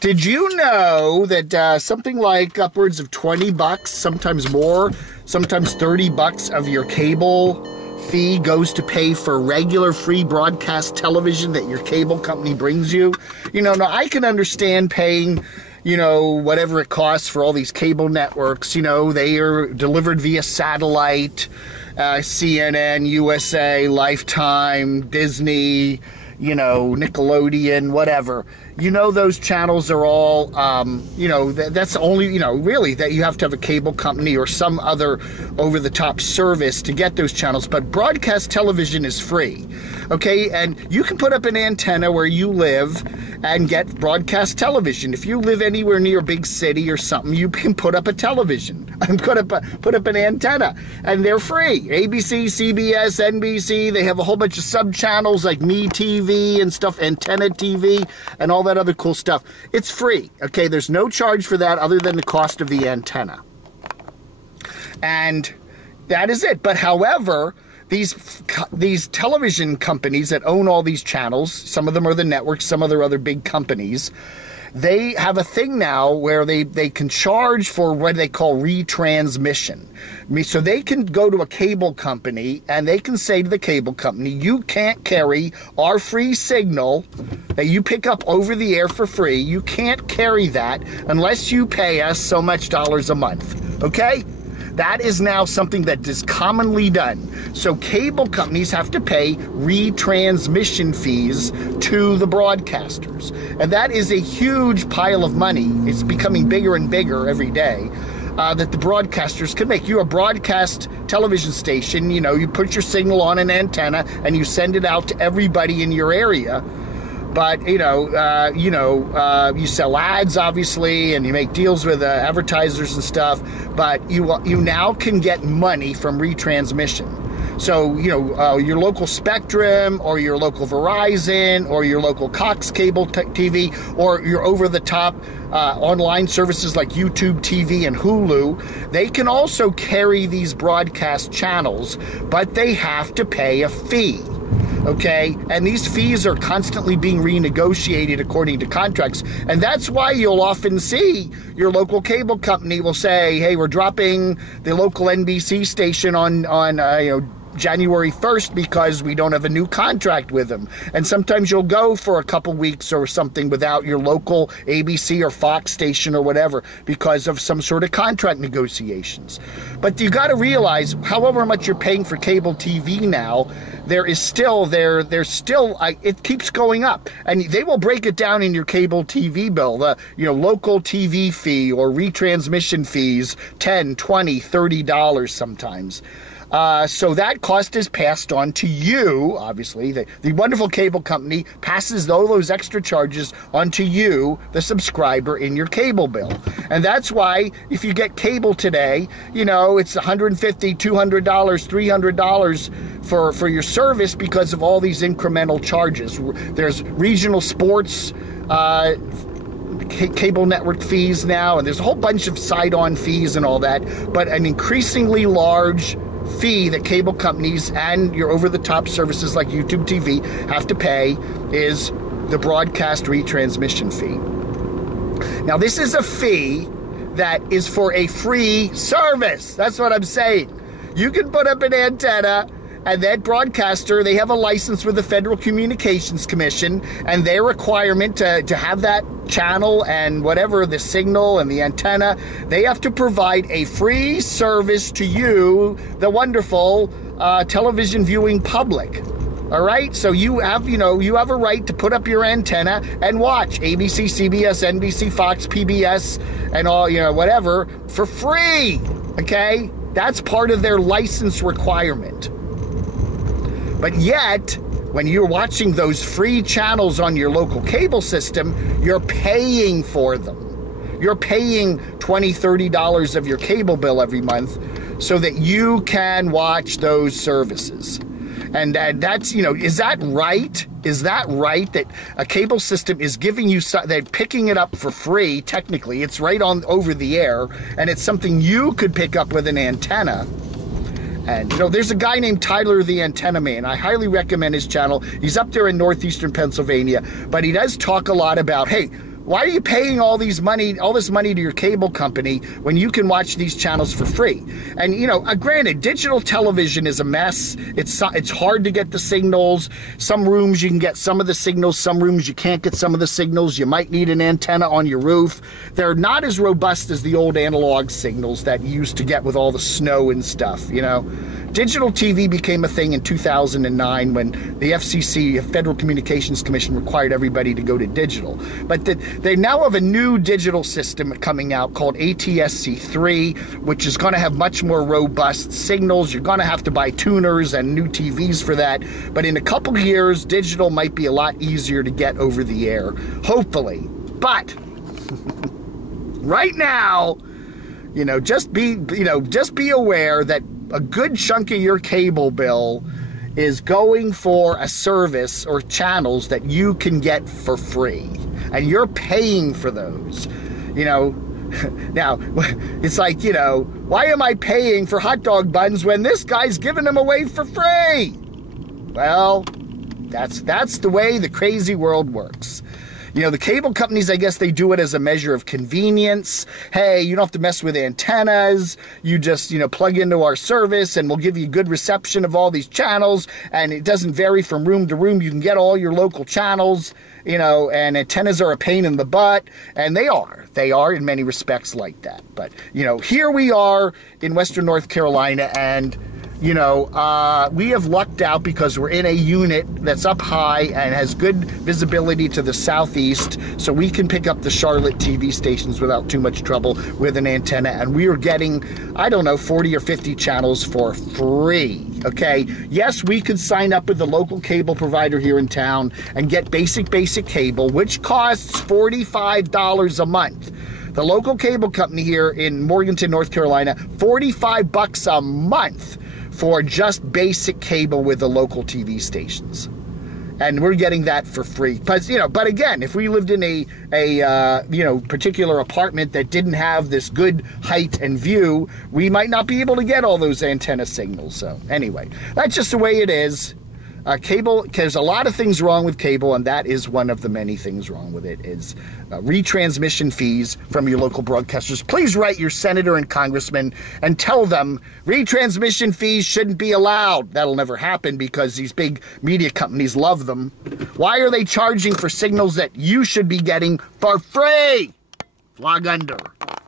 Did you know that something like upwards of $20, sometimes more, sometimes $30 of your cable fee goes to pay for regular free broadcast television that your cable company brings you? You know, now I can understand paying, you know, whatever it costs for all these cable networks. You know, they are delivered via satellite, CNN, USA, Lifetime, Disney, you know, Nickelodeon, whatever. You know, those channels are all, you know, that's only, you know, really that you have to have a cable company or some other over-the-top service to get those channels. But broadcast television is free, okay? And you can put up an antenna where you live and get broadcast television. If you live anywhere near a big city or something, you can put up a television and put up an antenna, and they're free. ABC, CBS, NBC, they have a whole bunch of sub-channels like MeTV and stuff, Antenna TV, and all that other cool stuff. It's free, okay? There's no charge for that other than the cost of the antenna. And that is it. But however, these television companies that own all these channels, some of them are the networks, some of their other big companies, they have a thing now where they can charge for what they call retransmission. So they can go to a cable company and they can say to the cable company, you can't carry our free signal that you pick up over the air for free. You can't carry that unless you pay us so much dollars a month, okay? That is now something that is commonly done. So cable companies have to pay retransmission fees to the broadcasters. And that is a huge pile of money. It's becoming bigger and bigger every day that the broadcasters can make. You're a broadcast television station, you know, you put your signal on an antenna and you send it out to everybody in your area. But, you sell ads, obviously, and you make deals with advertisers and stuff. But you now can get money from retransmission. So, you know, your local Spectrum or your local Verizon or your local Cox Cable TV or your over-the-top online services like YouTube TV and Hulu, they can also carry these broadcast channels, but they have to pay a fee. Okay, and these fees are constantly being renegotiated according to contracts, and that's why you'll often see your local cable company will say, "Hey, we're dropping the local NBC station on January 1st because we don't have a new contract with them." And sometimes you'll go for a couple weeks or something without your local ABC or Fox station or whatever because of some sort of contract negotiations. But you got to realize, however much you're paying for cable TV now, there's still it keeps going up, and they will break it down in your cable TV bill. The local TV fee or retransmission fees, $10, $20, $30 sometimes. So that cost is passed on to you, obviously. The wonderful cable company passes all those extra charges onto you, the subscriber, in your cable bill. And that's why if you get cable today, you know, it's $150, $200, $300 for your service because of all these incremental charges. There's regional sports cable network fees now, and there's a whole bunch of side-on fees and all that, but an increasingly large fee that cable companies and your over-the-top services like YouTube TV have to pay is the broadcast retransmission fee. Now, this is a fee that is for a free service. That's what I'm saying. You can put up an antenna, and that broadcaster, they have a license with the Federal Communications Commission, and their requirement to have that channel and whatever, the signal and the antenna, they have to provide a free service to you, the wonderful television viewing public. All right, so you have a right to put up your antenna and watch ABC, CBS, NBC, Fox, PBS, and all, whatever, for free. Okay, that's part of their license requirement. But yet, when you're watching those free channels on your local cable system, you're paying for them. You're paying $20, $30 of your cable bill every month so that you can watch those services. And that's, is that right? Is that right that a cable system is giving you, they're picking it up for free, technically, it's right on over the air, and it's something you could pick up with an antenna. And, there's a guy named Tyler the Antenna Man. I highly recommend his channel. He's up there in northeastern Pennsylvania, but he does talk a lot about, hey, Why are you paying all this money to your cable company when you can watch these channels for free? And, you know, granted, digital television is a mess. It's hard to get the signals. Some rooms you can get some of the signals. Some rooms you can't get some of the signals. You might need an antenna on your roof. They're not as robust as the old analog signals that you used to get with all the snow and stuff, you know. Digital TV became a thing in 2009 when the FCC, Federal Communications Commission, required everybody to go to digital. But they now have a new digital system coming out called ATSC3, which is going to have much more robust signals. You're going to have to buy tuners and new TVs for that. But in a couple of years, digital might be a lot easier to get over the air, hopefully. But right now, you know, just be aware that a good chunk of your cable bill is going for a service or channels that you can get for free, and you're paying for those, you know. Now, it's like, you know, why am I paying for hot dog buns when this guy's giving them away for free? Well, that's the way the crazy world works. You know, the cable companies, I guess they do it as a measure of convenience. Hey, you don't have to mess with antennas. You just, you know, plug into our service and we'll give you good reception of all these channels. And it doesn't vary from room to room. You can get all your local channels, you know, and antennas are a pain in the butt. And they are in many respects like that. But, you know, here we are in Western North Carolina, and you know, we have lucked out because we're in a unit that's up high and has good visibility to the southeast, so we can pick up the Charlotte TV stations without too much trouble with an antenna, and we are getting, I don't know, 40 or 50 channels for free. Okay, yes, we could sign up with the local cable provider here in town and get basic cable, which costs $45 a month. The local cable company here in Morganton, North Carolina, $45 a month for just basic cable with the local TV stations. And we're getting that for free. But, you know, but again, if we lived in a you know, particular apartment that didn't have this good height and view, we might not be able to get all those antenna signals. So anyway, that's just the way it is. Cable, there's a lot of things wrong with cable, and that is one of the many things wrong with it, is retransmission fees from your local broadcasters. Please write your senator and congressman and tell them retransmission fees shouldn't be allowed. That'll never happen because these big media companies love them. Why are they charging for signals that you should be getting for free? Flag under.